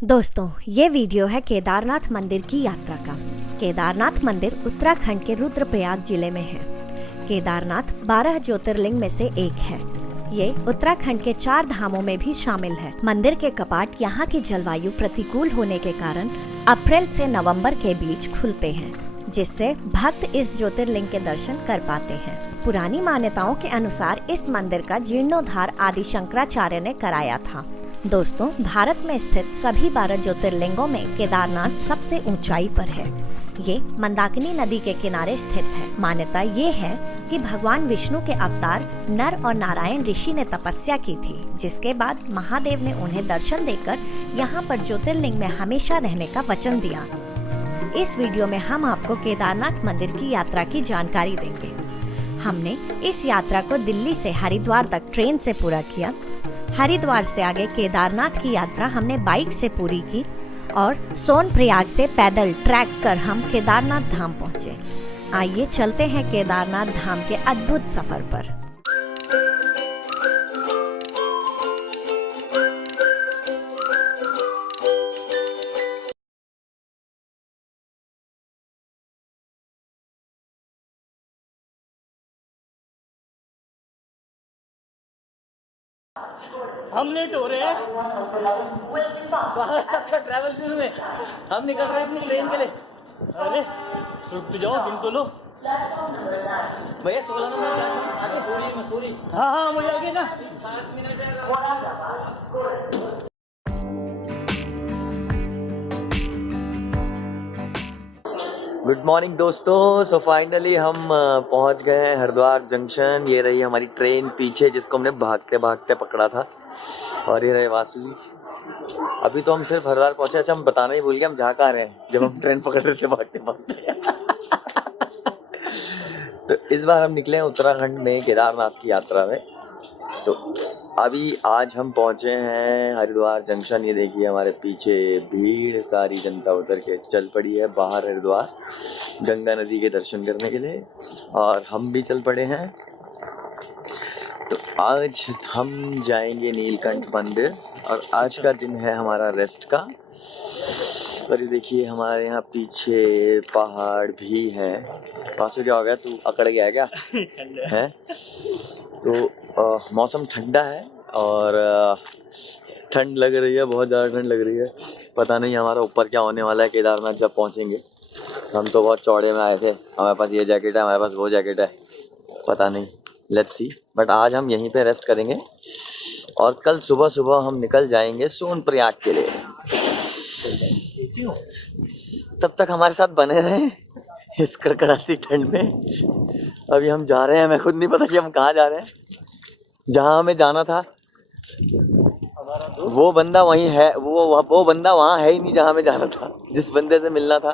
दोस्तों, ये वीडियो है केदारनाथ मंदिर की यात्रा का। केदारनाथ मंदिर उत्तराखंड के रुद्रप्रयाग जिले में है। केदारनाथ 12 ज्योतिर्लिंग में से एक है। ये उत्तराखंड के 4 धामों में भी शामिल है। मंदिर के कपाट यहाँ की जलवायु प्रतिकूल होने के कारण अप्रैल से नवंबर के बीच खुलते हैं, जिससे भक्त इस ज्योतिर्लिंग के दर्शन कर पाते हैं। पुरानी मान्यताओं के अनुसार इस मंदिर का जीर्णोद्धार आदि शंकराचार्य ने कराया था। दोस्तों, भारत में स्थित सभी 12 ज्योतिर्लिंगों में केदारनाथ सबसे ऊंचाई पर है। ये मंदाकिनी नदी के किनारे स्थित है। मान्यता ये है कि भगवान विष्णु के अवतार नर और नारायण ऋषि ने तपस्या की थी, जिसके बाद महादेव ने उन्हें दर्शन देकर यहाँ पर ज्योतिर्लिंग में हमेशा रहने का वचन दिया। इस वीडियो में हम आपको केदारनाथ मंदिर की यात्रा की जानकारी देंगे। हमने इस यात्रा को दिल्ली से हरिद्वार तक ट्रेन से पूरा किया। हरिद्वार से आगे केदारनाथ की यात्रा हमने बाइक से पूरी की और सोनप्रयाग से पैदल ट्रैक कर हम केदारनाथ धाम पहुंचे। आइए चलते हैं केदारनाथ धाम के अद्भुत सफर पर। हम लेट हो रहे हैं। स्वागत है आपका ट्रैवल में। हम निकल रहे हैं अपनी ट्रेन के लिए। अरे रुक तो जाओ, गिन तो लो भैया। 16 नंबर मसूरी। हाँ हाँ, मुझे आगे ना 7 मिनट। गुड मॉर्निंग दोस्तों। सो फाइनली हम पहुंच गए हैं हरिद्वार जंक्शन। ये रही हमारी ट्रेन पीछे, जिसको हमने भागते भागते पकड़ा था। और ये रहे वासु जी। अभी तो हम सिर्फ हरिद्वार पहुंचे। अच्छा, हम बताना ही भूल गए हम जा कहाँ रहे हैं जब हम ट्रेन पकड़ रहे थे भागते भागते। तो इस बार हम निकले हैं उत्तराखंड में केदारनाथ की यात्रा में। तो अभी आज हम पहुंचे हैं हरिद्वार जंक्शन। ये देखिए हमारे पीछे भीड़, सारी जनता उतर के चल पड़ी है बाहर हरिद्वार गंगा नदी के दर्शन करने के लिए, और हम भी चल पड़े हैं। तो आज हम जाएंगे नीलकंठ मंदिर, और आज का दिन है हमारा रेस्ट का। और ये देखिए हमारे यहाँ पीछे पहाड़ भी हैं। वासु क्या हो गया, तू अकड़ गया है क्या? है तो मौसम ठंडा है और ठंड लग रही है, बहुत ज़्यादा ठंड लग रही है। पता नहीं हमारा ऊपर क्या होने वाला है केदारनाथ जब पहुँचेंगे। हम तो बहुत चौड़े में आए थे, हमारे पास ये जैकेट है, हमारे पास वो जैकेट है, पता नहीं, लेट्स सी। बट आज हम यहीं पे रेस्ट करेंगे और कल सुबह सुबह हम निकल जाएंगे सोनप्रयाग के लिए। तब तक हमारे साथ बने रहें इस कड़कड़ाती ठंड में। अभी हम जा रहे हैं, हमें खुद नहीं पता कि हम कहाँ जा रहे हैं। जहाँ हमें जाना था वो बंदा वहीं है, वो बंदा वहाँ है ही नहीं जहाँ हमें जाना था। जिस बंदे से मिलना था,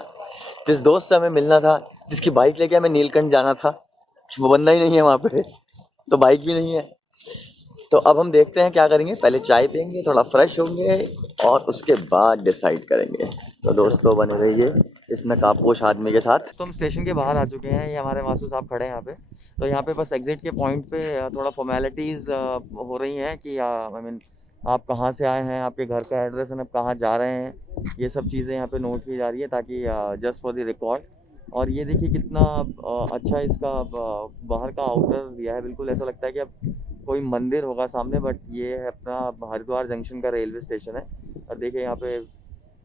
जिस दोस्त से हमें मिलना था, जिसकी बाइक लेके हमें नीलकंठ जाना था, वो बंदा ही नहीं है वहाँ पे। तो बाइक भी नहीं है। तो अब हम देखते हैं क्या करेंगे। पहले चाय पियेंगे, थोड़ा फ्रेश होंगे और उसके बाद डिसाइड करेंगे। तो दोस्तों बने रहिए इस नकाबपोश आदमी के साथ। तो हम स्टेशन के बाहर आ चुके हैं। ये हमारे वासु साहब खड़े हैं यहाँ पे। तो यहाँ पे बस एग्जिट के पॉइंट पे थोड़ा फॉर्मेलिटीज़ हो रही हैं कि आई मीन आप कहाँ से आए हैं, आपके घर का एड्रेस है, आप कहाँ जा रहे हैं, ये सब चीज़ें यहाँ पे नोट की जा रही है, ताकि जस्ट फॉर द रिकॉर्ड। और ये देखिए कितना अच्छा इसका बाहर का आउटर दिया है। बिल्कुल ऐसा लगता है कि अब कोई मंदिर होगा सामने, बट ये है अपना हरिद्वार जंक्शन का रेलवे स्टेशन है। और देखिए यहाँ पे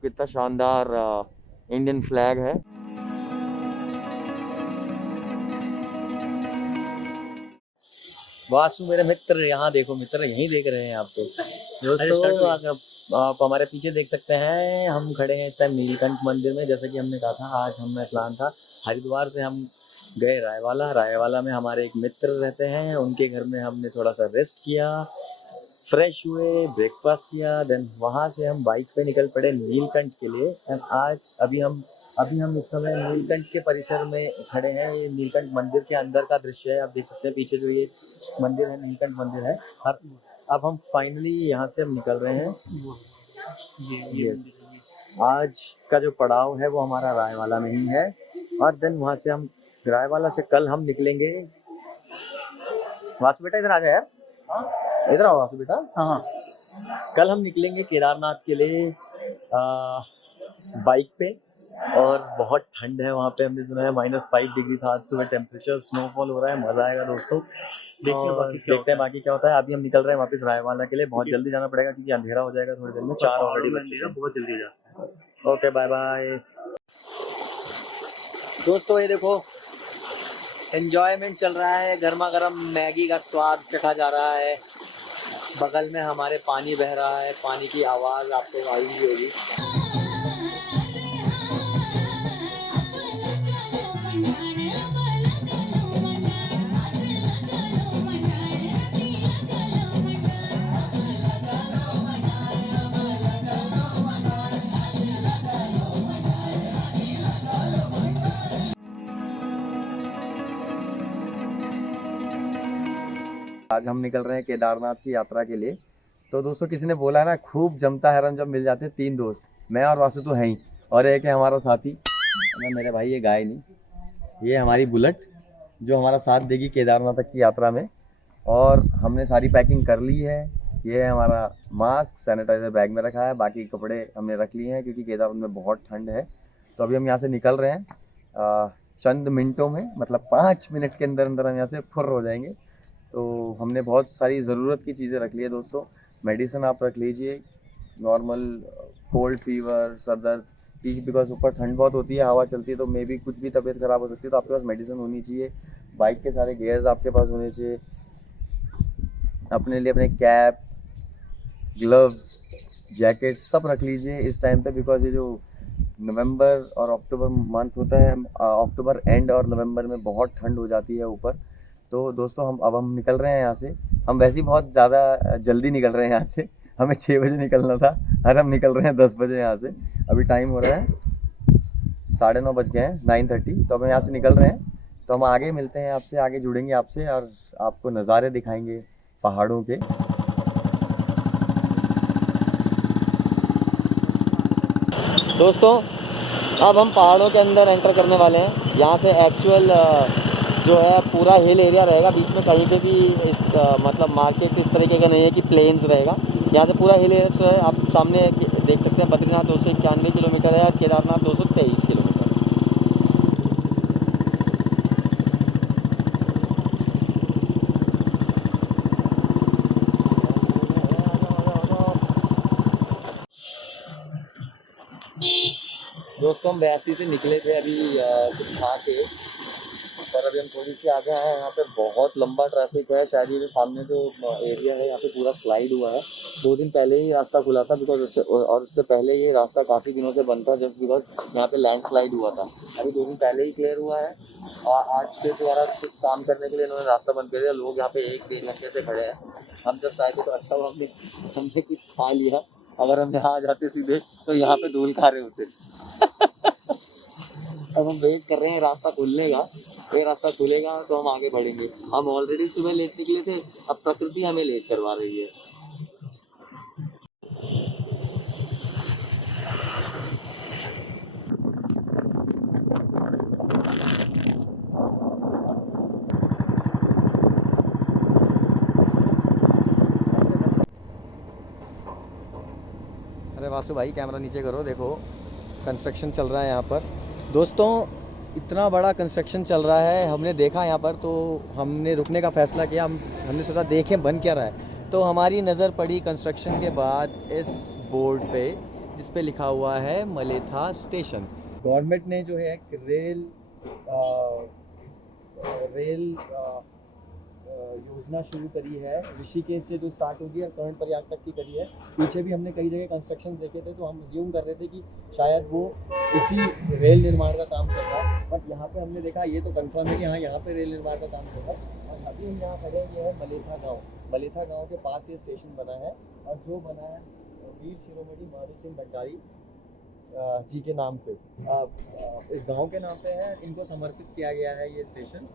कितना शानदार इंडियन फ्लैग है। वासु मेरे मित्र, यहाँ देखो मित्र, यहीं देख रहे हैं आपको दोस्तों। आप हमारे पीछे देख सकते हैं, हम खड़े हैं इस टाइम नीलकंठ मंदिर में। जैसा कि हमने कहा था, आज हमें प्लान था हरिद्वार से हम गए रायवाला में हमारे एक मित्र रहते हैं, उनके घर में हमने थोड़ा सा रेस्ट किया, फ्रेश हुए, ब्रेकफास्ट किया। देन वहाँ से हम बाइक पे निकल पड़े नीलकंठ के लिए। एंड आज अभी हम इस समय नीलकंठ के परिसर में खड़े हैं। ये नीलकंठ मंदिर के अंदर का दृश्य है, आप देख सकते हैं पीछे जो ये मंदिर है, नीलकंठ मंदिर है। अब हम फाइनली यहाँ से हम निकल रहे हैं। यस, आज का जो पड़ाव है वो हमारा रायवाला में ही है। और देन वहाँ से हम रायवाला से कल हम निकलेंगे। वासु बेटा इधर आ जाए यार, इधर आओ वासु बेटा। हाँ, कल हम निकलेंगे केदारनाथ के लिए बाइक पे, और बहुत ठंड है वहाँ पे। हमने सुना है -5 डिग्री था आज सुबह टेम्परेचर। स्नोफॉल हो रहा है, मज़ा आएगा दोस्तों। देखते हैं बाकी क्या होता है। अभी हम निकल रहे हैं वापस रायवाला के लिए। बहुत जल्दी जाना पड़ेगा क्योंकि अंधेरा हो जाएगा थोड़ी देर में। 4 ऑलरेडी बज चुके हैं, बहुत जल्दी हो जाता है। ओके बाय बाय दोस्तों। ये देखो एंजॉयमेंट चल रहा है, गर्मा गर्म मैगी का स्वाद चखा जा रहा है। बगल में हमारे पानी बह रहा है, पानी की आवाज़ आपको आई हुई होगी। आज हम निकल रहे हैं केदारनाथ की यात्रा के लिए। तो दोस्तों किसी ने बोला ना, खूब जमता है रन जब मिल जाते हैं 3 दोस्त। मैं और वासु तो हैं ही, और एक है हमारा साथी, मेरे भाई, ये गाय नहीं, ये हमारी बुलेट जो हमारा साथ देगी केदारनाथ तक की यात्रा में। और हमने सारी पैकिंग कर ली है। ये है हमारा मास्क, सैनिटाइजर बैग में रखा है, बाकी कपड़े हमने रख लिए हैं क्योंकि केदारनाथ में बहुत ठंड है। तो अभी हम यहाँ से निकल रहे हैं चंद मिनटों में, मतलब 5 मिनट के अंदर अंदर हम यहाँ से फुर्र हो जाएंगे। तो हमने बहुत सारी ज़रूरत की चीज़ें रख ली है दोस्तों। मेडिसिन आप रख लीजिए, नॉर्मल कोल्ड फीवर, सर दर्द की, बिकॉज ऊपर ठंड बहुत होती है, हवा चलती है, तो मे भी कुछ भी तबीयत ख़राब हो सकती है। तो आपके पास मेडिसिन होनी चाहिए। बाइक के सारे गियर्स आपके पास होने चाहिए। अपने लिए अपने कैप, ग्लव्स, जैकेट सब रख लीजिए इस टाइम पे, बिकॉज ये जो नवंबर और अक्टूबर मंथ होता है, अक्टूबर एंड और नवंबर में बहुत ठंड हो जाती है ऊपर। तो दोस्तों हम निकल रहे हैं यहाँ से। हम वैसे ही बहुत ज़्यादा जल्दी निकल रहे हैं यहाँ से। हमें 6 बजे निकलना था और हम निकल रहे हैं 10 बजे यहाँ से। अभी टाइम हो रहा है 9:30 बज गए हैं, 9:30। तो अब हम यहाँ से निकल रहे हैं। तो हम आगे मिलते हैं आपसे, आगे जुड़ेंगे आपसे और आपको नज़ारे दिखाएंगे पहाड़ों के। दोस्तों अब हम पहाड़ों के अंदर एंटर करने वाले हैं। यहाँ से एक्चुअल जो है पूरा हिल एरिया रहेगा, बीच में कहीं पे भी मतलब मार्केट इस तरीके का नहीं है कि प्लेन्स रहेगा। यहाँ से पूरा हिल एरिया है। आप सामने देख सकते हैं बद्रीनाथ 291 किलोमीटर है और केदारनाथ 223 किलोमीटर। दोस्तों हम वैसी से निकले थे अभी कुछ खा के, पर अभी हम थोड़ी सी आगे आए हैं। यहाँ पे बहुत लंबा ट्रैफिक है। शायद ये जो सामने जो एरिया है यहाँ पे पूरा स्लाइड हुआ है। 2 दिन पहले ही रास्ता खुला था बिकॉज उससे पहले ये रास्ता काफ़ी दिनों से बंद था, जस्ट बिकॉज यहाँ पे लैंडस्लाइड हुआ था। अभी 2 दिन पहले ही क्लियर हुआ है और आज के द्वारा कुछ काम करने के लिए इन्होंने रास्ता बंद कर दिया। लोग यहाँ पे 1-1.5 घंटे से खड़े हैं। हम जस्ट आए थे तो अच्छा हुआ हमने कुछ खा लिया। अगर हम यहाँ आ जाते सीधे तो यहाँ पे धूल खा रहे होते। अब हम वेट कर रहे हैं रास्ता खुलने का। ये रास्ता खुलेगा तो हम आगे बढ़ेंगे। हम ऑलरेडी सुबह लेट निकले थे, अब प्रकृति हमें लेट करवा रही है। अरे वासु भाई कैमरा नीचे करो, देखो कंस्ट्रक्शन चल रहा है यहाँ पर। दोस्तों इतना बड़ा कंस्ट्रक्शन चल रहा है, हमने देखा यहाँ पर तो हमने रुकने का फ़ैसला किया। हमने सोचा देखें बन क्या रहा है। तो हमारी नज़र पड़ी कंस्ट्रक्शन के बाद इस बोर्ड पे जिस पे लिखा हुआ है मलेथा स्टेशन। गवर्नमेंट ने जो है रेल योजना शुरू करी है। ऋषिकेश से जो स्टार्ट होगी और कर्ण प्रयाग तक की करी है। पीछे भी हमने कई जगह कंस्ट्रक्शन देखे थे तो हम अज्यूम कर रहे थे कि शायद वो इसी रेल निर्माण का काम कर रहा है, बट यहाँ पे हमने देखा ये तो कंफर्म है कि हाँ यहाँ पे रेल निर्माण का काम कर रहा है। और अभी हम यहाँ खड़े हैं, ये है मलेथा गाँव। मलेथा गाँव के पास ये स्टेशन बना है और जो बना है वीर शिरोमणि माधो सिंह भंडारी जी के नाम पे, इस गांव के नाम पे है। इनको समर्पित किया गया है ये स्टेशन।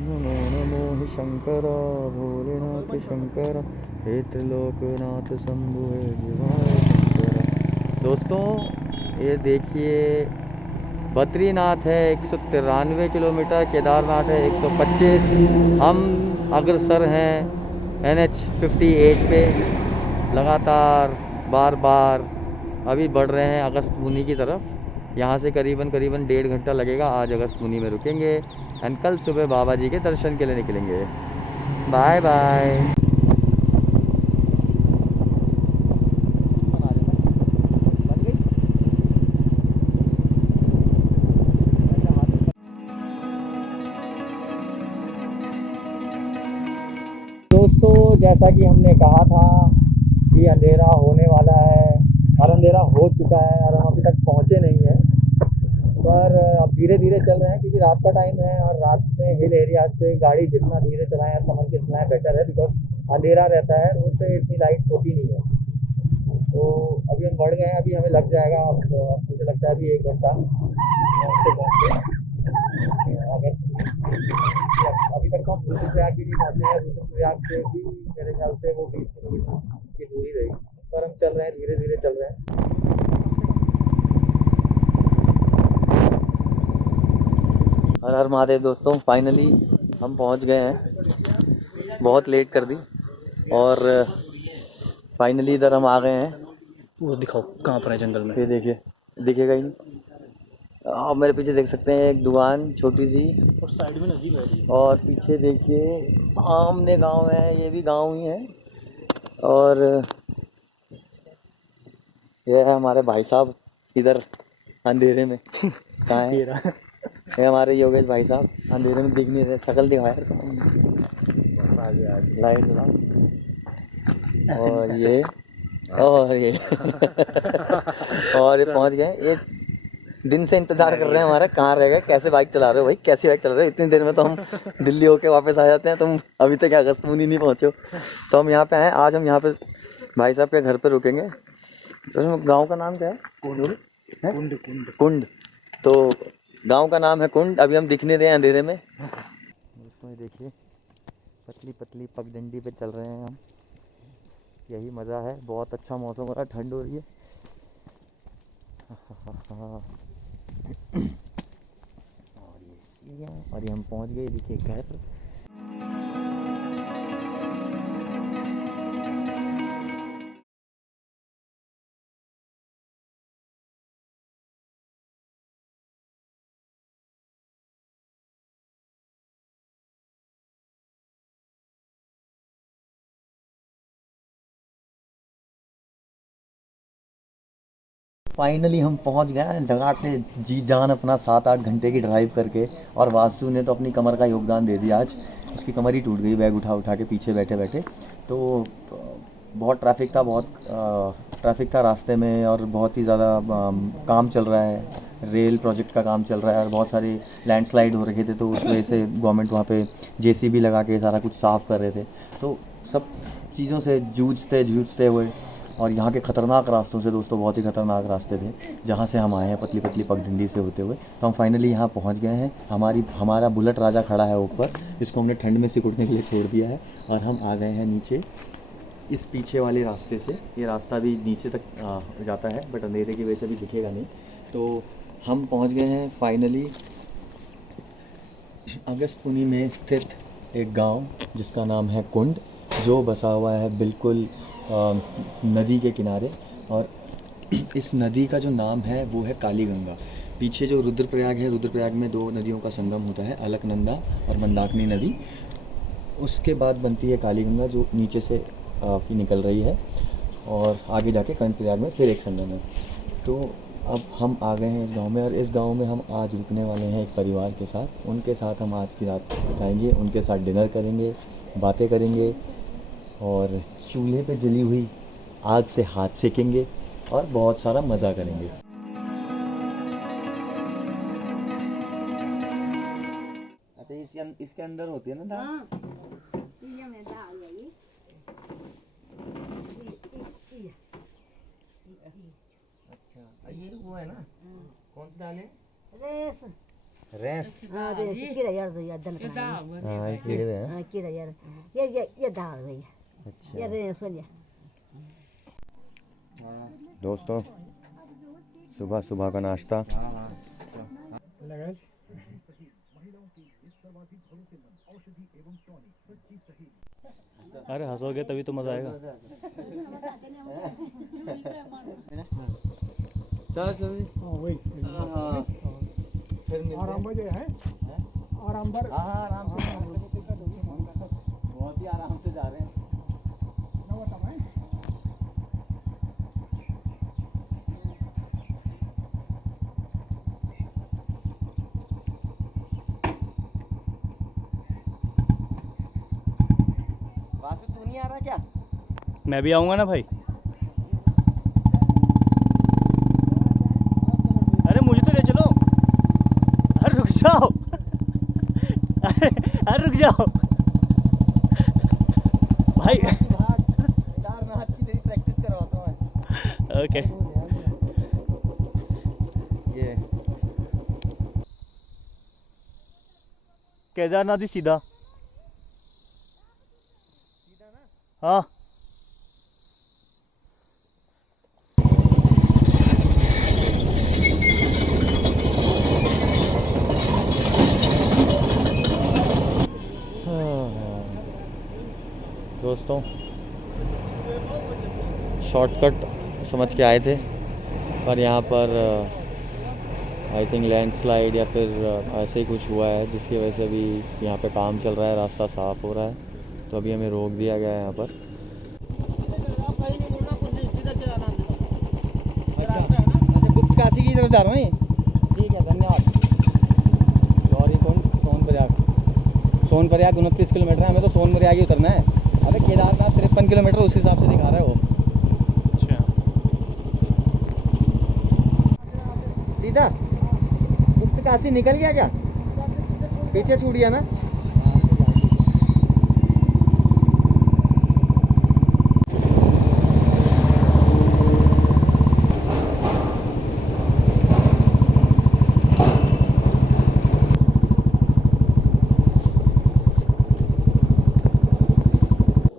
नमो नमो शंकर भोलेनाथ शंकर हे त्रिलोकनाथ शंभु हे शिवाय शंकर। दोस्तों ये देखिए बद्रीनाथ है 193 किलोमीटर, केदारनाथ है 125। हम अग्रसर हैं NH 58 पे लगातार बार बार अभी बढ़ रहे हैं अगस्त मुनि की तरफ। यहाँ से करीबन 1.5 घंटा लगेगा। आज अगस्त मुनि में रुकेंगे एंड कल सुबह बाबा जी के दर्शन के लिए निकलेंगे। Bye bye. दोस्तों जैसा कि हमने कहा था कि अंधेरा होने वाला है और अंधेरा हो चुका है और हम अभी तक पहुंचे नहीं हैं, पर अब धीरे धीरे चल रहे हैं क्योंकि रात का टाइम है और रात में हिल एरियाज पे गाड़ी जितना धीरे चलाएं और समझ के चलाएं बेटर है, बिकॉज अंधेरा रहता है, रोड पे इतनी लाइट्स होती नहीं है। तो अभी हम बढ़ गए हैं, अभी हमें लग जाएगा अब मुझे लगता है अभी 1 घंटा पहुँचते अगस्त में। अभी तक तो हम रुद्रप्रयाग भी नहीं पहुँचे हैं। रुद्रप्रयाग से भी मेरे ख्याल से वो 20 किलोमीटर की दूरी रहेगी, पर हम चल रहे हैं, धीरे धीरे चल रहे हैं। हर हर महादेव दोस्तों, फाइनली हम पहुंच गए हैं। बहुत लेट कर दी और फाइनली इधर हम आ गए हैं। वो दिखाओ कहाँ पर है जंगल में। ये देखिए, दिखेगा ही नहीं। आप मेरे पीछे देख सकते हैं एक दुकान छोटी सी, और साइड में नदी बह रही है। और पीछे देखिए सामने गांव है, ये भी गांव ही है। और ये है हमारे भाई साहब इधर अंधेरे में कहाँ है? ये हमारे योगेश भाई साहब अंधेरे में दिख नहीं रहे। शकल दिखा यार तुम, लाइट जलाओ। और ये और ये पहुंच गए। एक दिन से इंतजार कर रहे हैं हमारा, कहाँ रह गए, कैसे बाइक चला रहे हो भाई, कैसी बाइक चला रहे हो, इतनी देर में तो हम दिल्ली होके वापस आ जाते हैं, तुम अभी तक अगस्त मुनि नहीं पहुंचे हो। तो हम यहाँ पे आए, आज हम यहाँ पे भाई साहब के घर पे रुकेंगे। तो गाँव का नाम क्या है? कुंड। कुंड। तो गांव का नाम है कुंड। अभी हम दिख नहीं रहे हैं अंधेरे में। दोस्तों देखिए पतली पतली पगडंडी पे चल रहे हैं हम, यही मज़ा है। बहुत अच्छा मौसम हो रहा है, ठंड हो रही है। और ये हम पहुंच गए, देखिए घर। फाइनली हम पहुंच गए हैं, लगाते जी जान अपना 7-8 घंटे की ड्राइव करके। और वासु ने तो अपनी कमर का योगदान दे दिया आज, उसकी कमर ही टूट गई बैग उठा उठा के पीछे बैठे बैठे। तो बहुत ट्रैफिक था, रास्ते में, और बहुत ही ज़्यादा काम चल रहा है, रेल प्रोजेक्ट का काम चल रहा है, और बहुत सारे लैंडस्लाइड हो रखे थे, तो उस वजह से गवर्नमेंट वहाँ पे JCB लगा के सारा कुछ साफ़ कर रहे थे। तो सब चीज़ों से जूझते हुए, और यहाँ के ख़तरनाक रास्तों से दोस्तों, बहुत ही ख़तरनाक रास्ते थे जहाँ से हम आए हैं, पतली पतली पगडंडी से होते हुए। तो हम फाइनली यहाँ पहुँच गए हैं। हमारा बुलेट राजा खड़ा है ऊपर, इसको हमने ठंड में सिकुड़ने के लिए छोड़ दिया है, और हम आ गए हैं नीचे इस पीछे वाले रास्ते से। ये रास्ता भी नीचे तक जाता है, बट अंधेरे की वजह से भी दिखेगा नहीं। तो हम पहुँच गए हैं फाइनली अगस्त मुनि में स्थित एक गाँव जिसका नाम है कुंड, जो बसा हुआ है बिल्कुल नदी के किनारे। और इस नदी का जो नाम है वो है काली गंगा। पीछे जो रुद्रप्रयाग है, रुद्रप्रयाग में 2 नदियों का संगम होता है, अलकनंदा और मंदाकिनी नदी। उसके बाद बनती है काली गंगा, जो नीचे से की निकल रही है, और आगे जाके कर्णप्रयाग में फिर एक संगम है। तो अब हम आ गए हैं इस गांव में, और इस गांव में हम आज रुकने वाले हैं एक परिवार के साथ। उनके साथ हम आज की रात बिताएंगे, उनके साथ डिनर करेंगे, बातें करेंगे, और चूल्हे पे जली हुई आग से हाथ सेकेंगे, और बहुत सारा मज़ा करेंगे। अच्छा, इसके अंदर होती है ना दाल? अच्छा, ये वो है ना, कौन सी दाल है? रेस। हाँ रेस कीड़ा यार दो यार दन का हाँ, ये कीड़े हैं। हाँ कीड़ा यार ये दाल भैया अच्छा ये रेस वाली। दोस्तों, सुबह सुबह का नाश्ता। अरे हंसोगे तभी तो मजा आएगा। चल सभी फिर आराम है आराम से बहुत ही आराम से जा रहे हैं। वासु तू नहीं आ रहा क्या? मैं भी आऊँगा ना भाई। अरे मुझे तो ले चलो। अरे रुक जाओ। अरे रुक जाओ भाई। केदारनाथ की तेरी प्रैक्टिस करवाता हूँ मैं। ओके। ये केदारनाथ ही सीधा। हाँ दोस्तों शॉर्टकट समझ के आए थे पर यहाँ पर आई थिंक लैंडस्लाइड या फिर ऐसे ही कुछ हुआ है जिसकी वजह से अभी यहाँ पे काम चल रहा है, रास्ता साफ़ हो रहा है तो अभी हमें रोक दिया गया है यहाँ पर। अच्छा गुप्त काशी की तरफ जा रहा हूँ। ठीक है धन्यवाद। सोनप्रयाग 29 किलोमीटर है, हमें तो सोनप्रयाग ही उतरना है। अरे केदारनाथ 53 किलोमीटर उस हिसाब से दिखा रहा है वो। अच्छा सीधा गुप्त काशी निकल गया क्या? पीछे छूट गया ना?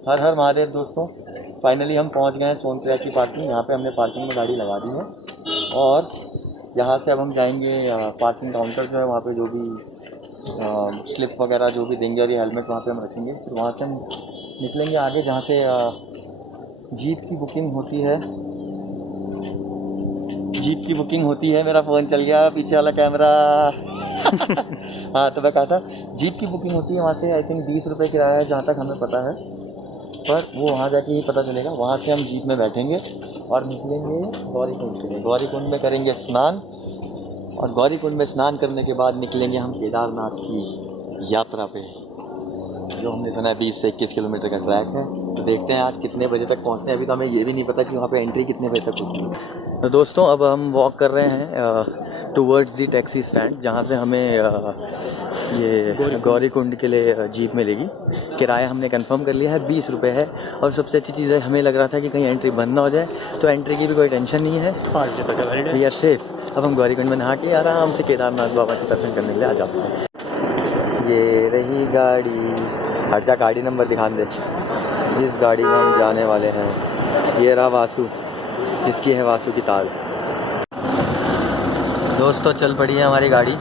हर हर महादेव दोस्तों, फाइनली हम पहुंच गए हैं सोनप्रयाग की पार्किंग। यहाँ पे हमने पार्किंग में गाड़ी लगा दी है और यहाँ से अब हम जाएंगे पार्किंग काउंटर जो है वहाँ पे जो भी स्लिप वगैरह जो भी देंगे और ये हेलमेट वहाँ पे हम रखेंगे। फिर वहाँ से हम निकलेंगे आगे जहाँ से जीप की बुकिंग होती है। जीप की बुकिंग होती है। मेरा फ़ोन चल गया, पीछे वाला कैमरा। हाँ तो मैं कहा था जीप की बुकिंग होती है वहाँ से। आई थिंक 20 रुपये किराया है जहाँ तक हमें पता है, पर वो वहाँ जाके ही पता चलेगा। वहाँ से हम जीप में बैठेंगे और निकलेंगे गौरीकुंड के लिए। गौरीकुंड में करेंगे स्नान और गौरीकुंड में स्नान करने के बाद निकलेंगे हम केदारनाथ की यात्रा पे, जो हमने सुना है 20 से 21 किलोमीटर का ट्रैक है। तो देखते हैं आज कितने बजे तक पहुँचते हैं। अभी तो हमें ये भी नहीं पता कि वहाँ पे एंट्री कितने बजे तक होगी। तो दोस्तों अब हम वॉक कर रहे हैं टूवर्ड्स दी टैक्सी स्टैंड, जहाँ से हमें ये गौरीकुंड के लिए जीप मिलेगी। किराया हमने कंफर्म कर लिया है, 20 रुपये है। और सबसे अच्छी चीज़ है, हमें लग रहा था कि कहीं एंट्री बंद ना हो जाए, तो एंट्री की भी कोई टेंशन नहीं है। We are safe. अब हम गौरीकुंड में नहा के आराम से केदारनाथ बाबा के दर्शन करने के लिए आ जाते हैं। ये रही गाड़ी। अच्छा गाड़ी नंबर दिखा दे। जिस गाड़ी में हम जाने वाले हैं ये रहा वासु, जिसकी है वासु की ताल। दोस्तों चल पड़ी है हमारी गाड़ी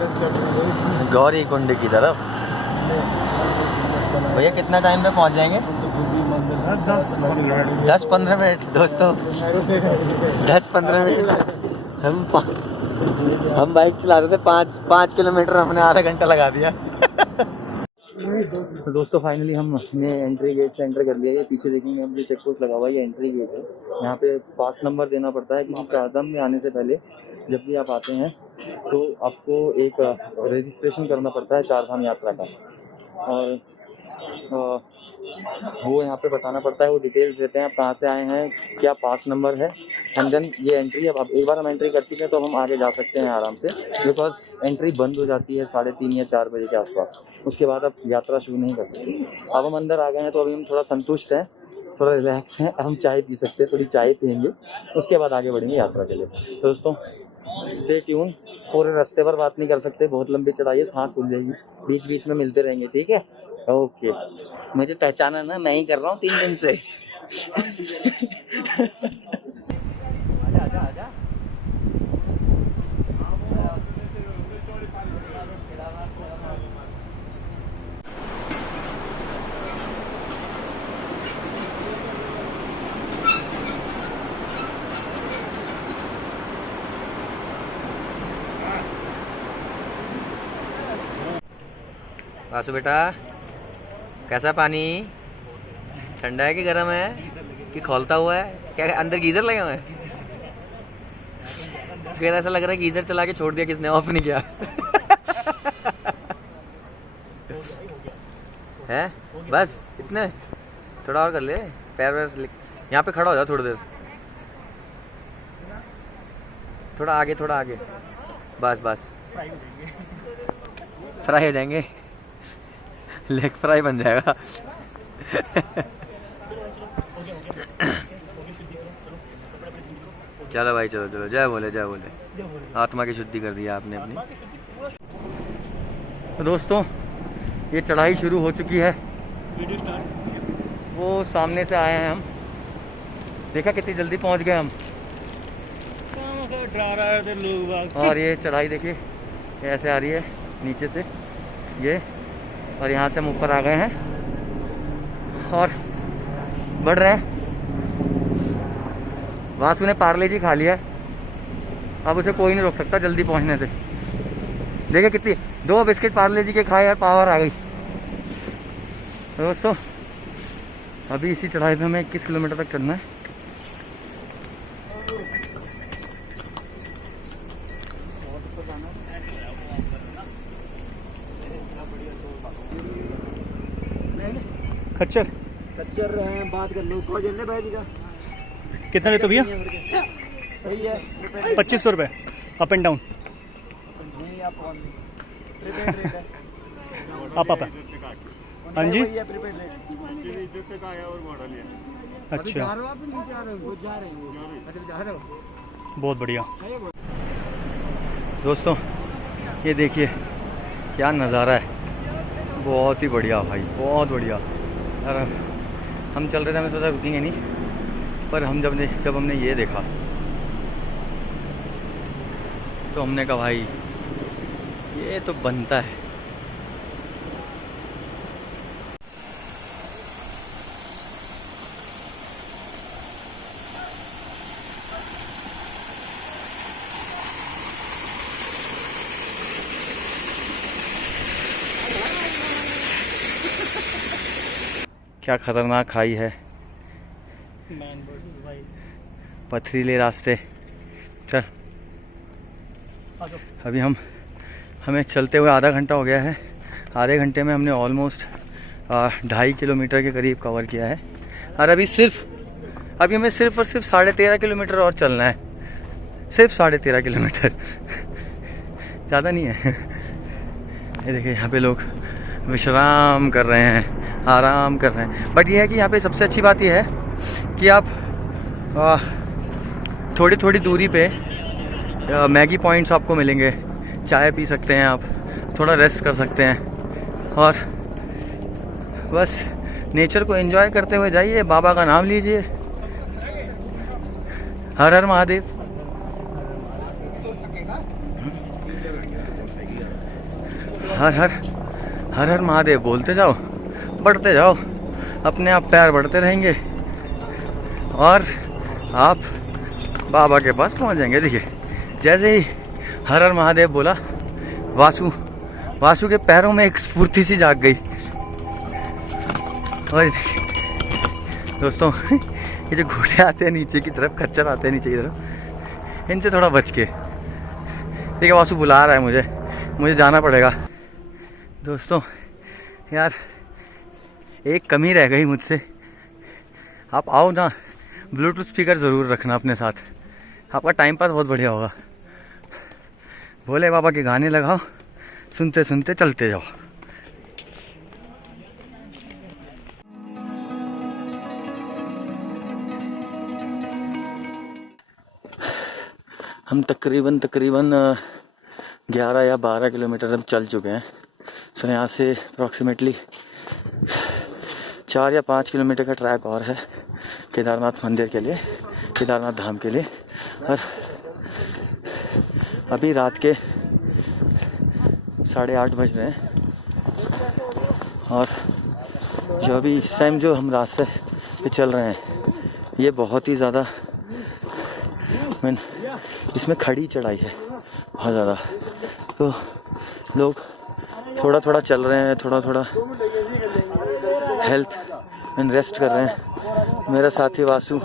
गौरीकुंड की तरफ। भैया कितना टाइम में पहुंच जाएंगे? 10-15 मिनट दोस्तों। 10-15 मिनट। हम बाइक चला रहे थे 5 किलोमीटर, हमने आधा घंटा लगा दिया। तो दोस्तों फाइनली हमने एंट्री गेट से एंटर कर लिया है। पीछे देखेंगे हम जो चेक पोस्ट लगा हुआ है, ये एंट्री गेट है। यहाँ पे पास नंबर देना पड़ता है क्योंकि चारधाम में आने से पहले जब भी आप आते हैं तो आपको एक रजिस्ट्रेशन करना पड़ता है चारधाम यात्रा का, और वो यहाँ पे बताना पड़ता है। वो डिटेल्स देते हैं आप कहाँ से आए हैं, क्या पास नंबर है, एंड देन ये एंट्री। अब एक बार हम एंट्री कर चुके हैं तो हम आगे जा सकते हैं आराम से, बिकॉज एंट्री बंद हो जाती है 3:30 या 4 बजे के आसपास। उसके बाद आप यात्रा शुरू नहीं कर सकते। अब हम अंदर आ गए हैं तो अभी हम थोड़ा संतुष्ट हैं, थोड़ा रिलैक्स हैं। हम चाय पी सकते हैं, थोड़ी चाय पियेंगे, उसके बाद आगे बढ़ेंगे यात्रा के लिए। तो दोस्तों स्टे ट्यून। पूरे रास्ते पर बात नहीं कर सकते, बहुत लंबी चढ़ाई है, सांस फूल जाएगी। बीच बीच में मिलते रहेंगे, ठीक है? ओके। मुझे पहचाना ना, मैं ही कर रहा हूँ 3 दिन से। आजा आजा आजा। वासु बेटा कैसा पानी? ठंडा है कि गर्म है कि खौलता हुआ है? क्या अंदर गीजर लगे हुए हैं? फिर ऐसा लग रहा है गीजर चला के छोड़ दिया किसने, ऑफ नहीं किया है। बस इतने, थोड़ा और कर ले, पैर वैर यहाँ पे खड़ा हो जाओ थोड़ी देर, थोड़ा आगे बस बस फ्राई हो जाएंगे, लेग फ्राई बन जाएगा चलो भाई चलो चलो, जय बोले जय बोले, आत्मा की शुद्धि कर दिया आपने अपनी। तो दोस्तों ये चढ़ाई शुरू हो चुकी है, वो सामने से आए हैं हम, देखा कितनी जल्दी पहुंच गए हम। डरा रहे थे लोग। और ये चढ़ाई देखिए ऐसे आ रही है नीचे से ये, और यहाँ से हम ऊपर आ गए हैं और बढ़ रहे हैं। वासु ने पार्ले जी खा लिया है, अब उसे कोई नहीं रोक सकता जल्दी पहुँचने से। देखिए कितनी, 2 बिस्किट पार्ले जी के खाए यार, पावर आ गई। तो दोस्तों अभी इसी चढ़ाई पे हमें 21 किलोमीटर तक चलना है। खच्चर बात कर लो, कितना लेते हो भैया? 2500 रुपये अप एंड डाउन। आप हाँ जी, अच्छा बहुत बढ़िया। दोस्तों ये देखिए क्या नज़ारा है, बहुत ही बढ़िया भाई, बहुत बढ़िया। और हम चल रहे थे, हमें सोचा रुकेंगे नहीं, पर हम जब हमने ये देखा तो हमने कहा भाई ये तो बनता है। क्या खतरनाक खाई है, पथरीले रास्ते। चल अभी हमें चलते हुए आधा घंटा हो गया है, आधे घंटे में हमने ऑलमोस्ट 2.5 किलोमीटर के करीब कवर किया है। और अभी हमें सिर्फ और सिर्फ 13.5 किलोमीटर और चलना है, सिर्फ 13.5 किलोमीटर ज़्यादा नहीं है। ये देखिए यहाँ पे लोग विश्राम कर रहे हैं, आराम कर रहे हैं। बट ये है कि यहाँ पे सबसे अच्छी बात ये है कि आप थोड़ी थोड़ी दूरी पे मैगी पॉइंट्स आपको मिलेंगे, चाय पी सकते हैं आप, थोड़ा रेस्ट कर सकते हैं और बस नेचर को एंजॉय करते हुए जाइए, बाबा का नाम लीजिए। हर हर महादेव। हर हर महादेव बोलते जाओ, बढ़ते जाओ, अपने आप पैर बढ़ते रहेंगे और आप बाबा के पास पहुंच जाएंगे। देखिए जैसे ही हर हर महादेव बोला, वासु के पैरों में एक स्फूर्ति सी जाग गई। और दोस्तों ये जो घोड़े आते हैं नीचे की तरफ, खच्चर आते हैं नीचे की तरफ, इनसे थोड़ा बच के। ठीक है, वासु बुला रहा है मुझे जाना पड़ेगा। दोस्तों यार एक कमी रह गई मुझसे, आप आओ ना, ब्लूटूथ स्पीकर ज़रूर रखना अपने साथ, आपका टाइम पास बहुत बढ़िया होगा। भोले बाबा के गाने लगाओ, सुनते सुनते चलते जाओ। हम तकरीबन 11 या 12 किलोमीटर हम चल चुके हैं। सो यहाँ से अप्रॉक्सीमेटली 4 या 5 किलोमीटर का ट्रैक और है केदारनाथ मंदिर के लिए, केदारनाथ धाम के लिए। और अभी रात के 8:30 बज रहे हैं और जो अभी इस टाइम जो हम रास्ते पे चल रहे हैं ये बहुत ही ज़्यादा इसमें खड़ी चढ़ाई है बहुत ज़्यादा, तो लोग थोड़ा थोड़ा चल रहे हैं, थोड़ा थोड़ा हेल्थ एंड रेस्ट कर रहे हैं। मेरा साथी वासु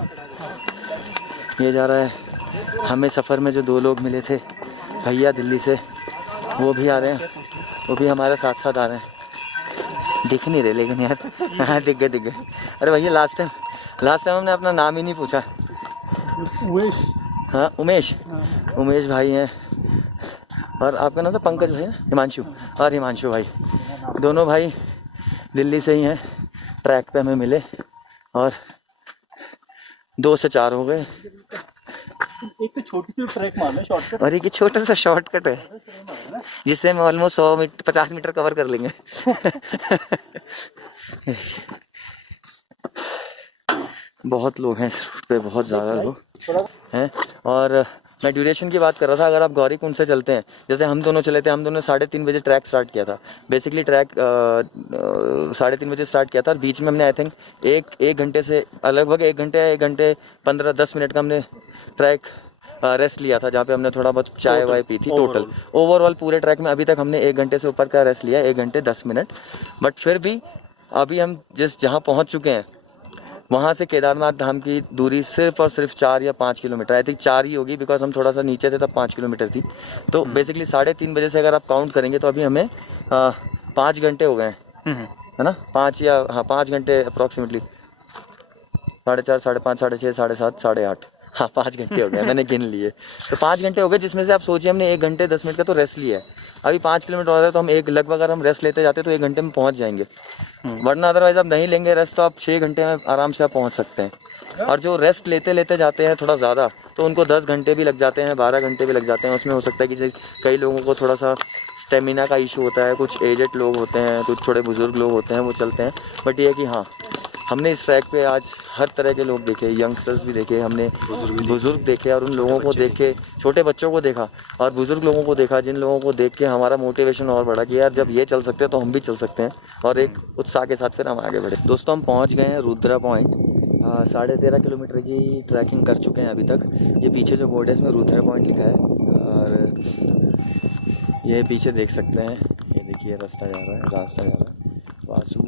ये जा रहा है। हमें सफ़र में जो 2 लोग मिले थे भैया दिल्ली से, वो भी आ रहे हैं, वो भी हमारे साथ साथ आ रहे हैं। दिख नहीं रहे लेकिन यार, हाँ दिख गए। अरे भैया लास्ट टाइम हमने अपना नाम ही नहीं पूछा। उमेश। हाँ उमेश भाई हैं, और आपका नाम था पंकज भाई ना, हिमांशु भाई। दोनों भाई दिल्ली से ही हैं। ट्रैक पे हमें मिले और 2 से 4 हो गए। एक तो छोटी सी ट्रैक मारना शॉर्टकट, और एक छोटा सा शॉर्टकट है जिससे हम ऑलमोस्ट 50 मीटर कवर कर लेंगे। बहुत लोग हैं इस रूट पे, बहुत ज़्यादा लोग हैं। और मैं ड्यूरेशन की बात कर रहा था। अगर आप गौरी कुंड से चलते हैं, जैसे हम दोनों चले थे, हम दोनों 3:30 बजे ट्रैक स्टार्ट किया था। बेसिकली ट्रैक 3:30 बजे स्टार्ट किया था, और बीच में हमने आई थिंक एक घंटे से लगभग 1 घंटे 15-10 मिनट का हमने ट्रैक रेस्ट लिया था, जहाँ पे हमने थोड़ा बहुत चाय वाय पी थी। टोटल ओवरऑल पूरे ट्रैक में अभी तक हमने 1 घंटे से ऊपर का रेस्ट लिया, 1 घंटे 10 मिनट। बट फिर भी अभी हम जहाँ पहुँच चुके हैं, वहाँ से केदारनाथ धाम की दूरी सिर्फ और सिर्फ 4 या 5 किलोमीटर, आई थिंक 4 ही होगी, बिकॉज हम थोड़ा सा नीचे थे तब 5 किलोमीटर थी। तो बेसिकली 3:30 बजे से अगर आप काउंट करेंगे तो अभी हमें 5 घंटे हो गए हैं, है ना, 5 घंटे अप्रॉक्सीमेटली, 4:30, 5:30, 6:30, 7:30, 8:30, हाँ 5 घंटे हो गए, मैंने गिन लिए। तो 5 घंटे हो गए, जिसमें से आप सोचिए हमने 1 घंटे 10 मिनट का तो रेस्ट लिया है। अभी 5 किलोमीटर हो रहा है, तो हम लगभग अगर हम रेस्ट लेते जाते तो 1 घंटे में पहुंच जाएंगे। वरना अदरवाइज आप नहीं लेंगे रेस्ट तो आप 6 घंटे में आराम से आप पहुंच सकते हैं। और जो रेस्ट लेते जाते हैं थोड़ा ज़्यादा, तो उनको 10 घंटे भी लग जाते हैं, 12 घंटे भी लग जाते हैं। उसमें हो सकता है कि कई लोगों को थोड़ा सा स्टेमिना का इशू होता है, कुछ एजेड लोग होते हैं, कुछ थोड़े बुजुर्ग लोग होते हैं, वो चलते हैं। बट ये है कि हाँ, हमने इस ट्रैक पे आज हर तरह के लोग देखे, यंगस्टर्स भी देखे, हमने बुजुर्ग देखे, और उन लोगों को देख के, छोटे बच्चों को देखा और बुजुर्ग लोगों को देखा, जिन लोगों को देख के हमारा मोटिवेशन और बढ़ा कि यार जब ये चल सकते हैं तो हम भी चल सकते हैं, और एक उत्साह के साथ फिर हम आगे बढ़े। दोस्तों हम पहुंच गए हैं रुद्रा पॉइंट। 13.5 किलोमीटर की ट्रैकिंग कर चुके हैं अभी तक। ये पीछे जो बोर्ड है इसमें रुद्रा पॉइंट लिखा है, और ये पीछे देख सकते हैं, ये देखिए रास्ता जा रहा है। वासु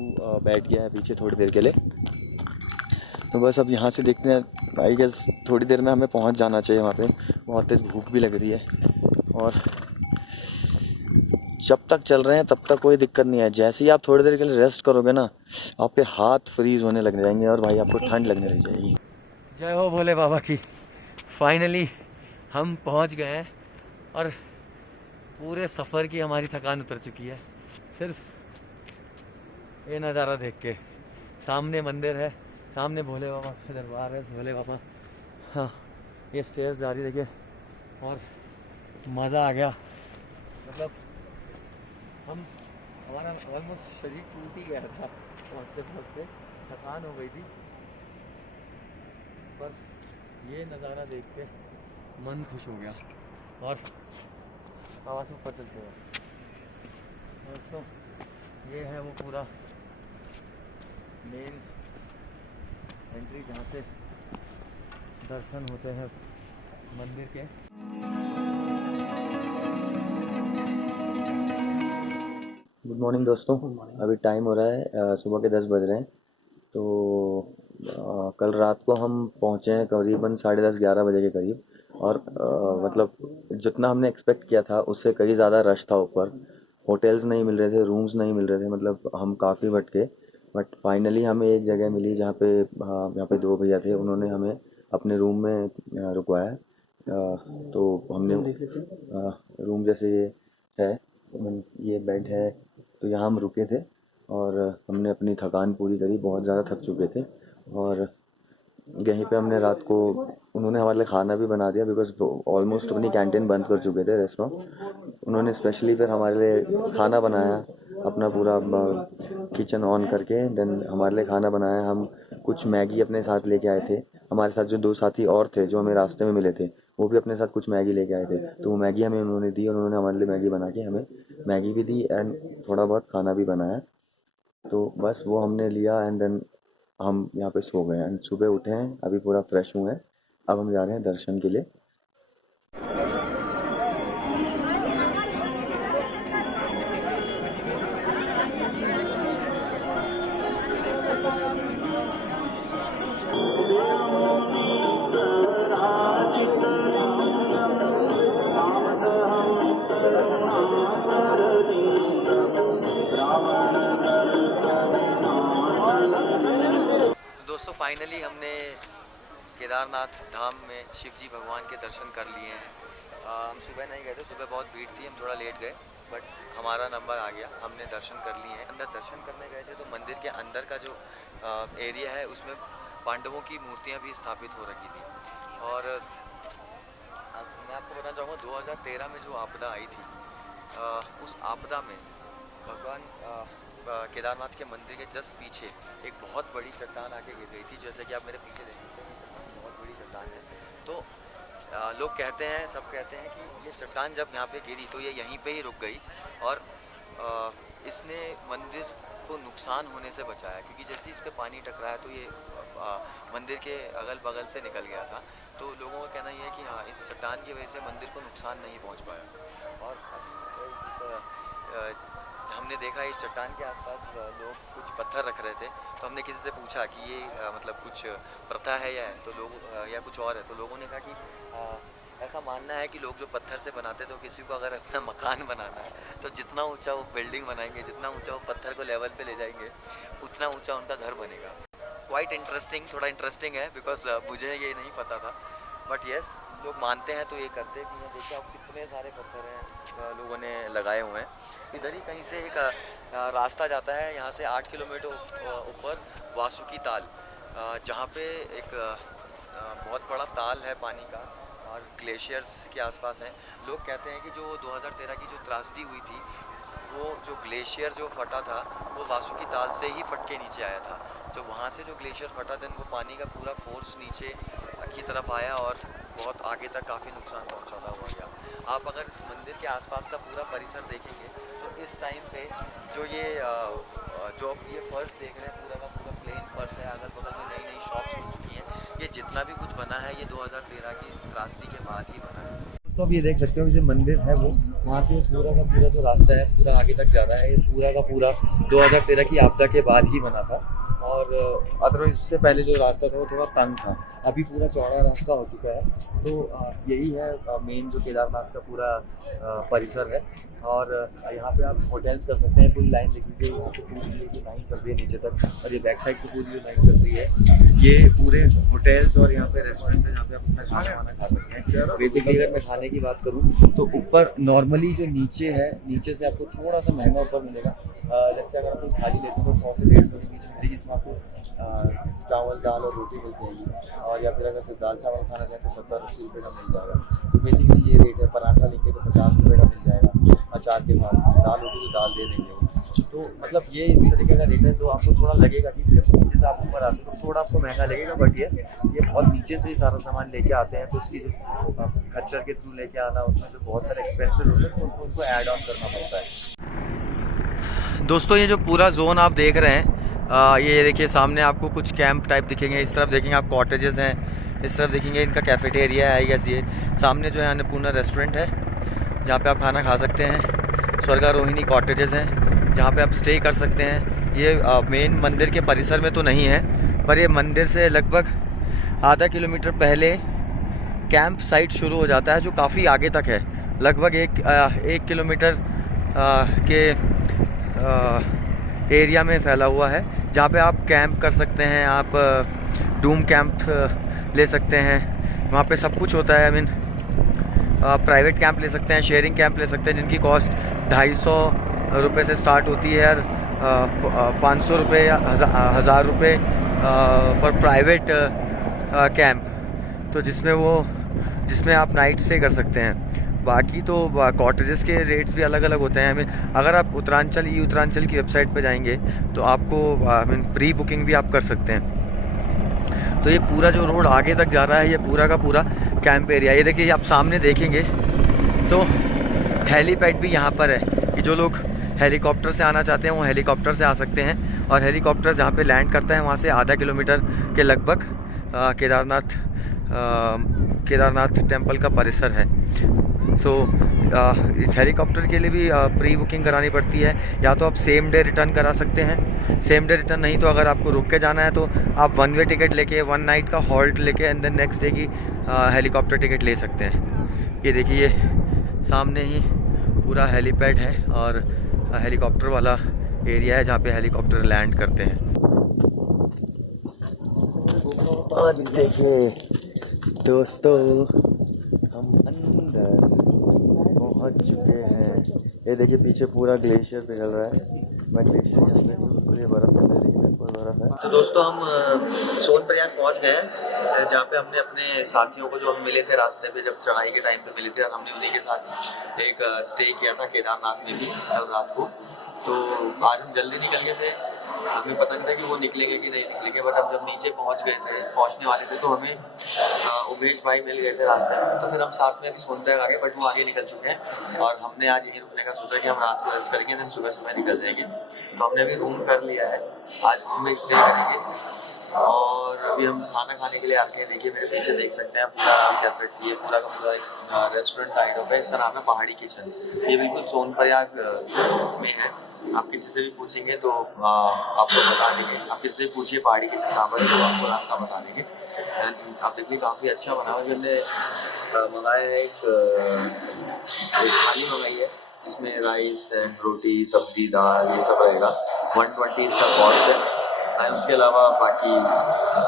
बैठ गया है पीछे थोड़ी देर के लिए। तो बस अब यहाँ से देखते हैं, आई गेस थोड़ी देर में हमें पहुँच जाना चाहिए वहाँ पे। बहुत तेज़ भूख भी लग रही है, और जब तक चल रहे हैं तब तक कोई दिक्कत नहीं है। जैसे ही आप थोड़ी देर के लिए रेस्ट करोगे ना, आपके हाथ फ्रीज होने लग जाएंगे, और भाई आपको ठंड लगने लग जाएगी। जय हो भोले बाबा की। फाइनली हम पहुँच गए हैं, और पूरे सफ़र की हमारी थकान उतर चुकी है। सिर्फ ये नज़ारा देख के, सामने मंदिर है, सामने भोले बाबा का दरबार है, भोले बाबा, हाँ ये स्टेयर्स जा रही देखिए, और मज़ा आ गया। मतलब हमारा ऑलमोस्ट शरीर टूट ही गया था फंसते, थकान हो गई थी, पर ये नज़ारा देख के मन खुश हो गया। और आवाज़ ऊपर चलते हुए दोस्तों, ये है वो पूरा मेन एंट्री जहाँ से दर्शन होते हैं मंदिर के। गुड मॉर्निंग दोस्तों, अभी टाइम हो रहा है सुबह के 10 बज रहे हैं। तो कल रात को हम पहुँचे हैं करीबन 10:30-11 बजे के करीब, और मतलब जितना हमने एक्सपेक्ट किया था उससे कहीं ज़्यादा रश था ऊपर। होटल्स नहीं मिल रहे थे, रूम्स नहीं मिल रहे थे, मतलब हम काफ़ी भटके। बट फाइनली हमें एक जगह मिली जहाँ पे 2 भैया थे, उन्होंने हमें अपने रूम में रुकवाया। तो हमने रूम जैसे ये है, ये बेड है, तो यहाँ हम रुके थे, और हमने अपनी थकान पूरी करी, बहुत ज़्यादा थक चुके थे। और यहीं पे हमने रात को, उन्होंने हमारे लिए खाना भी बना दिया, बिकॉज ऑलमोस्ट अपनी कैंटीन बंद कर चुके थे, रेस्टोरेंट। उन्होंने स्पेशली फिर हमारे लिए खाना बनाया, अपना पूरा किचन ऑन करके, देन हमारे लिए खाना बनाया। हम कुछ मैगी अपने साथ लेके आए थे, हमारे साथ जो 2 साथी और थे जो हमें रास्ते में मिले थे, वो भी अपने साथ कुछ मैगी लेके आए थे। तो वो मैगी हमें उन्होंने दी, और उन्होंने हमारे लिए मैगी बना के हमें मैगी भी दी, एंड थोड़ा बहुत खाना भी बनाया। तो बस वो हमने लिया, एंड देन हम यहाँ पे सो गए। एंड सुबह उठे हैं, अभी पूरा फ्रेश हुए हैं, अब हम जा रहे हैं दर्शन के लिए। फाइनली हमने केदारनाथ धाम में शिव जी भगवान के दर्शन कर लिए हैं। हम सुबह नहीं गए थे, सुबह बहुत भीड़ थी, हम थोड़ा लेट गए, बट हमारा नंबर आ गया, हमने दर्शन कर लिए हैं। अंदर दर्शन करने गए थे तो मंदिर के अंदर का जो एरिया है उसमें पांडवों की मूर्तियां भी स्थापित हो रखी थी। और मैं आपको बताना चाहूँगा 2013 में जो आपदा आई थी, उस आपदा में भगवान केदारनाथ के मंदिर के जस्ट पीछे एक बहुत बड़ी चट्टान आके गिर गई थी। जैसे कि आप मेरे पीछे देख सकते हैं, बहुत बड़ी चट्टान है। तो लोग कहते हैं, सब कहते हैं कि ये चट्टान जब यहाँ पे गिरी तो ये यहीं पे ही रुक गई और इसने मंदिर को नुकसान होने से बचाया, क्योंकि जैसे इस पे पानी टकराया तो ये मंदिर के अगल बगल से निकल गया था। तो लोगों का कहना ये है कि हाँ, इस चट्टान की वजह से मंदिर को नुकसान नहीं पहुँच पाया। और हमने देखा इस चट्टान के आसपास लोग कुछ पत्थर रख रहे थे, तो हमने किसी से पूछा कि ये मतलब कुछ प्रथा है तो लोग या कुछ और है, तो लोगों ने कहा कि ऐसा मानना है कि लोग जो पत्थर से बनाते तो किसी को अगर अपना मकान बनाना है तो जितना ऊंचा वो बिल्डिंग बनाएंगे, जितना ऊंचा वो पत्थर को लेवल पे ले जाएंगे, उतना ऊंचा उनका घर बनेगा। क्वाइट इंटरेस्टिंग, थोड़ा इंटरेस्टिंग है, बिकॉज मुझे ये नहीं पता था, बट येस लोग मानते हैं तो ये करते हैं। कि ये देखिए आप कितने सारे पत्थर हैं लोगों ने लगाए हुए हैं। इधर ही कहीं से एक रास्ता जाता है यहाँ से 8 किलोमीटर ऊपर वासुकी ताल, जहाँ पे एक बहुत बड़ा ताल है पानी का और ग्लेशियर्स के आसपास हैं। लोग कहते हैं कि जो 2013 की जो त्रासदी हुई थी, वो जो ग्लेशियर जो फटा था वो वासुकी ताल से ही फट के नीचे आया था। तो वहाँ से जो ग्लेशियर फटा देन वो पानी का पूरा फोर्स नीचे की तरफ आया और बहुत आगे तक काफ़ी नुकसान पहुँचाता हुआ गया। आप अगर इस मंदिर के आसपास का पूरा परिसर देखेंगे तो इस टाइम पे जो ये फर्श देख रहे हैं पूरा का पूरा प्लेन फर्श है। अगल बगल में नई नई शॉप्स बन चुकी हैं। ये जितना भी कुछ बना है ये 2013 की त्रासदी के बाद ही बना है। तो आप ये देख सकते हो जो मंदिर है वो वहाँ से पूरा का पूरा जो रास्ता है पूरा आगे तक जा रहा है। ये पूरा का पूरा 2013 की आपदा के बाद ही बना था और अदरवाइज इससे पहले जो रास्ता था वो थोड़ा तंग था। अभी पूरा चौड़ा रास्ता हो चुका है। तो यही है मेन जो केदारनाथ का पूरा परिसर है। और यहाँ पे आप होटल्स कर सकते हैं। पूरी लाइन देखिए, यहाँ पे पूरी ये लाइन चल रही है नीचे तक और ये बैक साइड की पूरी लाइन चल रही है। ये पूरे होटल्स और यहाँ पे रेस्टोरेंट है जहाँ पे आप अपना खाना वाना खा सकते हैं। बेसिकली अगर मैं खाने की बात करूँ तो ऊपर नॉर्मली जो नीचे है, नीचे से आपको थोड़ा सा महंगा ऊपर मिलेगा। जैसे अगर आप कोई थाली लेते हो तो 100 से 150 के बीच मिलेगी, जिसमें आपको चावल दाल और रोटी मिल जाएगी। और या फिर अगर सिर्फ दाल चावल खाना चाहें तो 70-80 रुपये का मिल जाएगा। तो बेसिकली ये रेट है। पराठा लेंगे तो 50 रुपये का मिल जाएगा अचार के साथ। दाल रोटी तो दाल दे देंगे। तो मतलब ये इस तरीके का रेट है। तो आपको थोड़ा लगेगा कि नीचे से आप ऊपर आते हो तो थोड़ा आपको महंगा लगेगा, बट यस ये बहुत नीचे से ही सारा सामान लेके आते हैं। तो इसकी जो खच्चर के थ्रू लेके आना, उसमें से बहुत सारे एक्सपेंसेस होते हैं तो उनको ऐड ऑन करना पड़ता है। दोस्तों ये जो पूरा जोन आप देख रहे हैं, ये देखिए सामने आपको कुछ कैंप टाइप दिखेंगे। इस तरफ देखेंगे आप कॉटेजेस हैं, इस तरफ देखेंगे इनका कैफेटेरिया है आई गेस। ये सामने जो है अन्नपूर्णा रेस्टोरेंट है जहाँ पे आप खाना खा सकते हैं। स्वर्गारोहिणी कॉटेजेस हैं जहाँ पे आप स्टे कर सकते हैं। ये मेन मंदिर के परिसर में तो नहीं है, पर ये मंदिर से लगभग आधा किलोमीटर पहले कैंप साइट शुरू हो जाता है जो काफ़ी आगे तक है। लगभग एक किलोमीटर के एरिया में फैला हुआ है जहाँ पे आप कैंप कर सकते हैं। आप डूम कैंप ले सकते हैं, वहाँ पे सब कुछ होता है। आई मीन प्राइवेट कैंप ले सकते हैं, शेयरिंग कैंप ले सकते हैं जिनकी कॉस्ट 250 रुपये से स्टार्ट होती है और 500 रुपये या 1000 रुपये फॉर प्राइवेट कैंप, तो जिसमें आप नाइट स्टे कर सकते हैं। बाकी तो कॉटेजेस के रेट्स भी अलग अलग होते हैं। आई मीन अगर आप ई उत्तरांचल की वेबसाइट पे जाएंगे तो आपको प्री बुकिंग भी आप कर सकते हैं। तो ये पूरा जो रोड आगे तक जा रहा है ये पूरा का पूरा कैंप एरिया। ये देखिए आप सामने देखेंगे तो हेलीपैड भी यहाँ पर है कि जो लोग हेलीकॉप्टर से आना चाहते हैं वो हेलीकॉप्टर से आ सकते हैं। और हेलीकॉप्टर जहाँ पे लैंड करता है वहाँ से आधा किलोमीटर के लगभग केदारनाथ टेम्पल का परिसर है। सो इस हेलीकॉप्टर के लिए भी प्री बुकिंग करानी पड़ती है। या तो आप सेम डे रिटर्न करा सकते हैं, सेम डे रिटर्न नहीं तो अगर आपको रुक के जाना है तो आप 1 वे टिकट लेके 1 नाइट का हॉल्ट लेके एंड देन नेक्स्ट डे की हेलीकॉप्टर टिकट ले सकते हैं। ये देखिए ये सामने ही पूरा हेलीपैड है और हेलीकॉप्टर वाला एरिया है जहाँ पे हेलीकॉप्टर लैंड करते हैं। और देखिए दोस्तों, हम अंदर पहुंच चुके हैं। ये देखिए पीछे पूरा ग्लेशियर पिघल रहा है। मैं ग्लेशियर के अंदर बिल्कुल ये बर्फ है, देखिए बिल्कुल बर्फ है। तो दोस्तों हम सोनप्रयाग पहुंच गए हैं, जहाँ पे हमने अपने साथियों को जो हम मिले थे रास्ते पे, जब चढ़ाई के टाइम पे मिले थे, और हमने उन्हीं के साथ एक स्टे किया था केदारनाथ में भी कल रात को। तो आज हम जल्दी निकल गए थे, हमें पता नहीं था कि वो निकलेंगे कि नहीं निकलेंगे, बट हम जब नीचे पहुंच गए थे, पहुंचने वाले थे, तो हमें उमेश भाई मिल गए थे रास्ते में। तो फिर हम साथ में अभी सोनप्रयाग आ गए, बट वो आगे निकल चुके हैं और हमने आज यहीं रुकने का सोचा कि हम रात को रेस्ट करेंगे, दिन सुबह सुबह निकल जाएंगे। तो हमने अभी रूम कर लिया है, आज रूम में स्टे करेंगे और अभी हम खाना खाने के लिए आते हैं। देखिए मेरे पीछे देख सकते हैं पूरा कैफे, ये पूरा का पूरा एक रेस्टोरेंट टाइप होता है, इसका नाम है पहाड़ी किचन। ये बिल्कुल सोनप्रयाग में है। आप किसी से भी पूछेंगे तो आपको बता देंगे, आप किसी से पूछिए पहाड़ी किचन कहाँ पर है, तो आपको रास्ता बता देंगे। एंड आप देखिए काफ़ी अच्छा बना हुआ है। हमने मंगाया है एक थाली मंगाई है, जिसमें राइस एंड रोटी, सब्जी, दाल, ये सब रहेगा। 120 इसका कॉस्ट है। उसके अलावा बाकी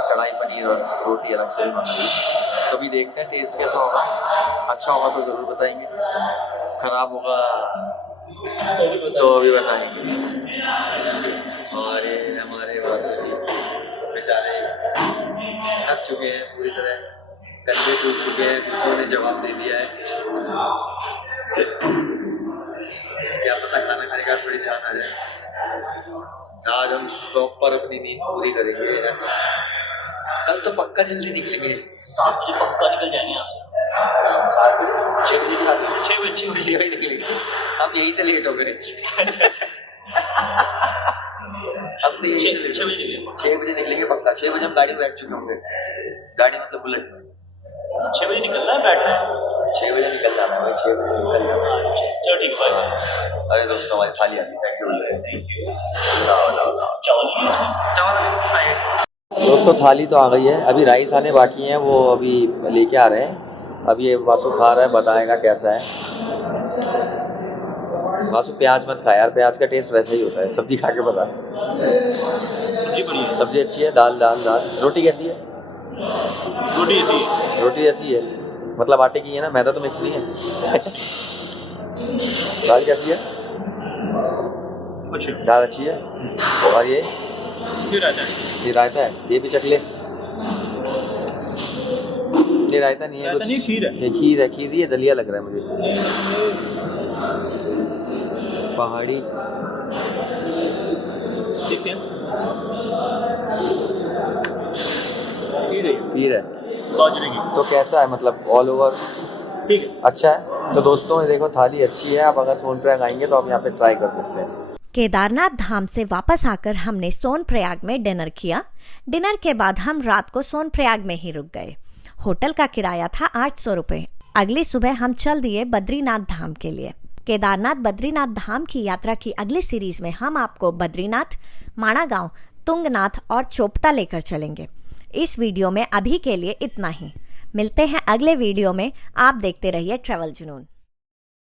कढ़ाई पनीर और रोटी अलग से भी मंगाई। तो अभी देखते हैं टेस्ट कैसा होगा। अच्छा होगा तो ज़रूर बताएंगे, ख़राब होगा तो अभी बताएंगे। और ये हमारे वासुदेव बेचारे थक चुके हैं पूरी तरह, कंधे टूट चुके हैं, उन्होंने जवाब दे दिया है। क्या पता खाना खाने का थोड़ी जान आ जाए। आज हम प्रॉपर अपनी नींद पूरी करेंगे। कल तो पक्का जल्दी निकलेंगे, 7 बजे पक्का निकल जाएंगे यहाँ से। 6 बजे निकलेंगे। हम यहीं से लेट हो गए। अब तो यहीं से 6 बजे निकलेंगे पक्का। 6 बजे हम गाड़ी में बैठ चुके होंगे, गाड़ी मतलब बुलेट में। 6 बजे निकलना है, बैठना है। 6 बजे निकल जाना है भाई, 6 बजे निकल जाना है। चलो ठीक है भाई। अरे दोस्तों हमारी थाली आ गई, थैंक यू। दोस्तों थाली तो आ गई है, अभी राइस आने बाकी हैं, वो अभी लेके आ रहे हैं। अब ये वासु खा रहा है, बताएगा कैसा है। वासु प्याज मत खा यार, प्याज का टेस्ट वैसा ही होता है। सब्जी खा के बता। सब्जी अच्छी है, दाल दाल दाल। रोटी कैसी है? रोटी ऐसी है। रोटी ऐसी है मतलब आटे की है ना, मैदा तो मिक्स नहीं है। दाल कैसी है? अच्छा, दाल अच्छी है। और ये रायता है। ये रायता है, ये भी चख ले। ये रायता नहीं है, नहीं खीर है। ये खीर है, खीर ये दलिया लग रहा है मुझे। पहाड़ी खीर है बाजरे की। तो कैसा है मतलब ऑल ओवर? ठीक है, अच्छा है। तो दोस्तों देखो थाली अच्छी है, आप अगर सोनप्रयाग आएंगे तो आप यहाँ पे ट्राई कर सकते हैं। केदारनाथ धाम से वापस आकर हमने सोनप्रयाग में डिनर किया। डिनर के बाद हम रात को सोनप्रयाग में ही रुक गए। होटल का किराया था 800 रुपये। अगली सुबह हम चल दिए बद्रीनाथ धाम के लिए। केदारनाथ बद्रीनाथ धाम की यात्रा की अगली सीरीज में हम आपको बद्रीनाथ, माणागांव, तुंगनाथ और चोपता लेकर चलेंगे। इस वीडियो में अभी के लिए इतना ही। मिलते हैं अगले वीडियो में। आप देखते रहिए ट्रैवल जुनून।